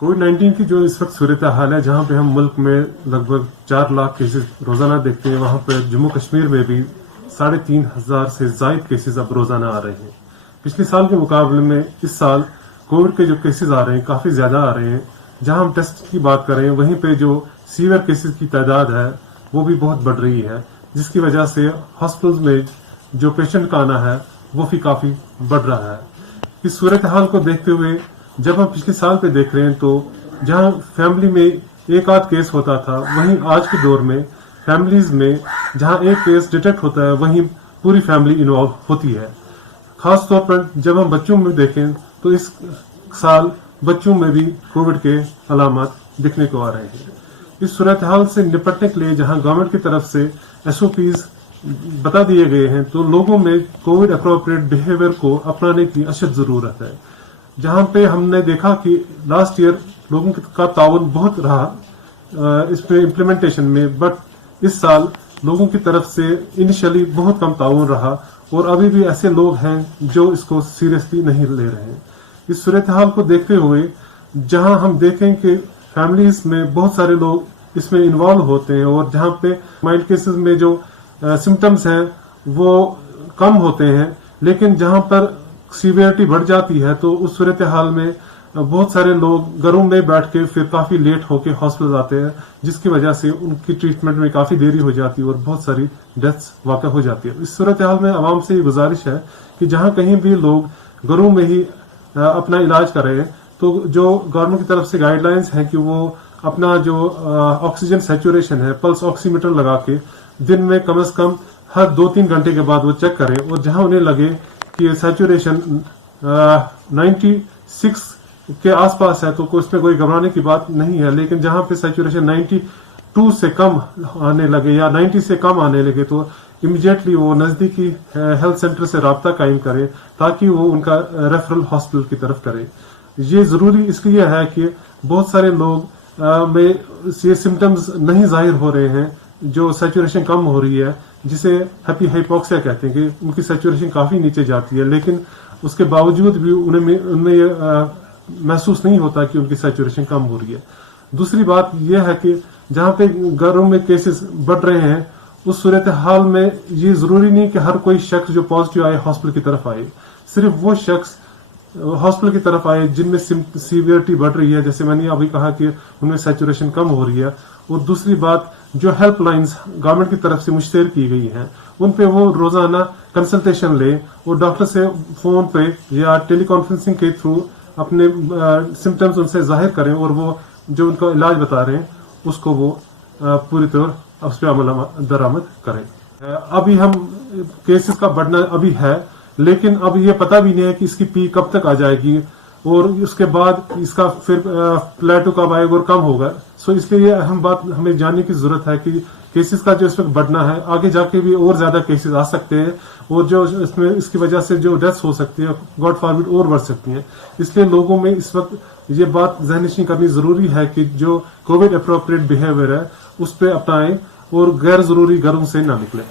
कोविड-19 की जो इस वक्त सूरत हाल है, जहां पे हम मुल्क में लगभग 4 लाख केसेस रोजाना देखते हैं, वहां पर जम्मू कश्मीर में भी 3,500 से जायद केसेस अब रोजाना आ रहे हैं। पिछले साल के मुकाबले में इस साल कोविड के जो केसेस आ रहे हैं काफी ज्यादा आ रहे हैं। जहां हम टेस्ट की बात करें, वहीं पे जो सीवियर केसेस की तादाद है वो भी बहुत बढ़ रही है, जिसकी वजह से हॉस्पिटल्स में जो पेशेंट का आना है वो भी काफी बढ़ रहा है। इस सूरत हाल को देखते हुए जब हम पिछले साल पे देख रहे हैं तो जहां फैमिली में एक आध केस होता था, वहीं आज के दौर में फैमिलीज में जहां एक केस डिटेक्ट होता है वहीं पूरी फैमिली इन्वॉल्व होती है। खास तौर पर जब हम बच्चों में देखें तो इस साल बच्चों में भी कोविड के अलामत दिखने को आ रहे हैं। इस सूरत हाल से निपटने के लिए जहां गवर्नमेंट की तरफ से SOPs बता दिए गए हैं, तो लोगों में कोविड अप्रोप्रिएट बिहेवियर को अपनाने की अशद जरूरत है। जहां पे हमने देखा कि लास्ट ईयर लोगों का ताउन बहुत रहा इसमें इम्प्लीमेंटेशन में, बट इस साल लोगों की तरफ से इनिशियली बहुत कम ताउन रहा और अभी भी ऐसे लोग हैं जो इसको सीरियसली नहीं ले रहे हैं। इस सूरत हाल को देखते हुए जहां हम देखें कि फैमिलीज में बहुत सारे लोग इसमें इन्वॉल्व होते हैं और जहां पे माइल्ड केसेस में जो सिम्टम्स हैं वो कम होते हैं, लेकिन जहां पर सीवियरिटी बढ़ जाती है तो उस सूरत हाल में बहुत सारे लोग घरों में बैठ के फिर काफी लेट होके हॉस्पिटल आते हैं, जिसकी वजह से उनकी ट्रीटमेंट में काफी देरी हो जाती है और बहुत सारी डेथ्स वाक़ हो जाती है। इस सूरत हाल में आवाम से ये गुजारिश है कि जहां कहीं भी लोग घरों में ही अपना इलाज करें, तो जो गवर्नमेंट की तरफ से गाइडलाइंस हैं कि वो अपना जो ऑक्सीजन सैचुरेशन है पल्स ऑक्सीमीटर लगा के दिन में कम से कम हर 2-3 घंटे के बाद वो चेक करें, और जहां उन्हें लगे कि सैचुरेशन 96 के आसपास है तो उसमें कोई घबराने की बात नहीं है, लेकिन जहां पे सैचुरेशन 92 से कम आने लगे या 90 से कम आने लगे तो इमीडिएटली वो नजदीकी हेल्थ सेंटर से राब्ता कायम करें ताकि वो उनका रेफरल हॉस्पिटल की तरफ करे। ये जरूरी इसलिए है कि बहुत सारे लोग में ये सिम्टम्स नहीं जाहिर हो रहे हैं, जो सैचुरेशन कम हो रही है, जिसे हैप्पी हाइपोक्सिया कहते हैं कि उनकी सैचुरेशन काफी नीचे जाती है, लेकिन उसके बावजूद भी उनमें ये महसूस नहीं होता कि उनकी सैचुरेशन कम हो रही है। दूसरी बात यह है कि जहां पे घरों में केसेस बढ़ रहे हैं, उस सूरत हाल में ये जरूरी नहीं कि हर कोई शख्स जो पॉजिटिव आए हॉस्पिटल की तरफ आए। सिर्फ वो शख्स हॉस्पिटल की तरफ आए जिनमें सीवियरिटी बढ़ रही है, जैसे मैंने अभी कहा कि उनमें सैचुरेशन कम हो रही है। और दूसरी बात, जो हेल्पलाइंस गवर्नमेंट की तरफ से मुश्तहर की गई हैं, उन पे वो रोजाना कंसल्टेशन ले और डॉक्टर से फोन पे या टेली कॉन्फ्रेंसिंग के थ्रू अपने सिम्टम्स उनसे जाहिर करें और वो जो उनका इलाज बता रहे हैं उसको वो पूरी तरह उस पर अमल दरामद करें। अभी हम केसेस का बढ़ना अभी है, लेकिन अब ये पता भी नहीं है कि इसकी पीक कब तक आ जाएगी और उसके बाद इसका फिर प्लेटो कब आएगा और कम होगा। सो इसलिए ये अहम बात हमें जानने की जरूरत है कि केसेस का जो इस वक्त बढ़ना है, आगे जाके भी और ज्यादा केसेस आ सकते हैं और जो इसमें इसकी वजह से जो डेथ्स हो सकती है गॉड फॉरबिड और बढ़ सकती हैं। इसलिए लोगों में इस वक्त ये बात ज़हननशीं करनी जरूरी है कि जो कोविड अप्रोप्रिएट बिहेवियर है उस पर अपनाएं और गैर जरूरी घरों से ना निकलें।